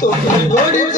তোর ভোরের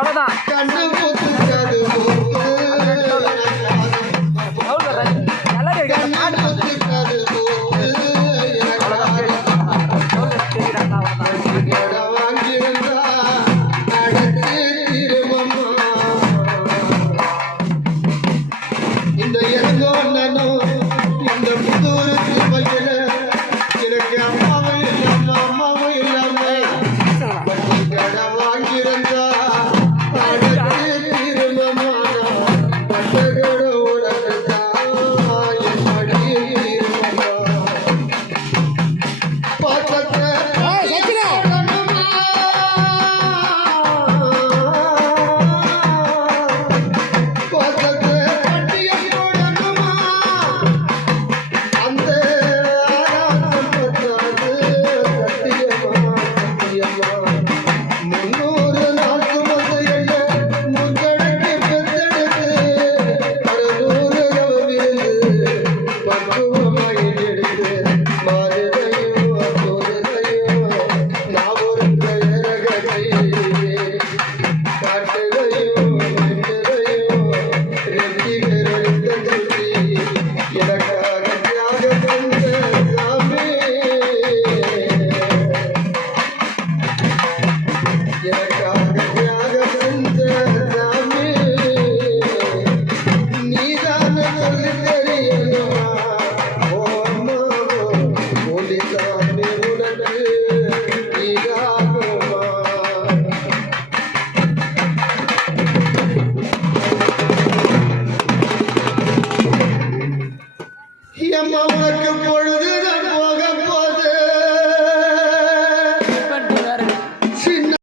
好了吧